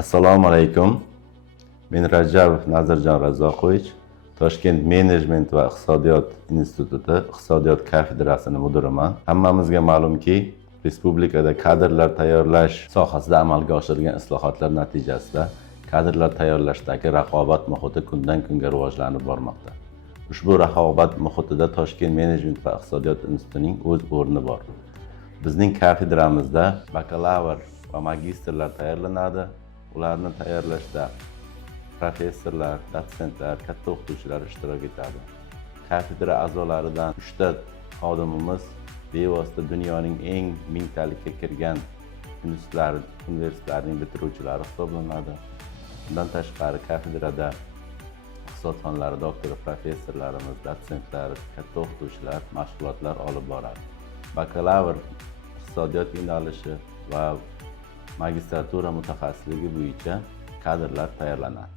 Assalomu alaykum. Men Rajabov Nazirjon Razoqovich, Toshkent menejment va iqtisodiyot instituti iqtisodiyot kafedrasini mudiriman. Hammamizga ma'lumki, respublikada kadrlar tayyorlash sohasida amalga oshirilgan islohotlar natijasida kadrlar tayyorlashdagi raqobat muhiti kundan kunga rivojlanib bormoqda. Ushbu raqobat muhitida Toshkent menejment va iqtisodiyot institutining o'z o'rni bor. Bizning kafedramizda bakalavr va magistrlar tayyorlanadi. Ularni tayyorlashda professorlar, dotsentlar, katta o'qituvchilar ishtirok etadi. Kafedra a'zolaridan 3 ta xodimimiz bevosita dunyoning eng mingtalikka kirgan universitetlarning bitiruvchilari hisoblanadi. Bundan tashqari kafedrada iqtisod fanlari doktori, professorlarimiz, dotsentlar, katta o'qituvchilar mashg'ulotlar olib boradi. Bakalavr iqtisodiyot yo'nalishi va magistratura mutaxassisligi bo'yicha kadrlar tayyorlanadi.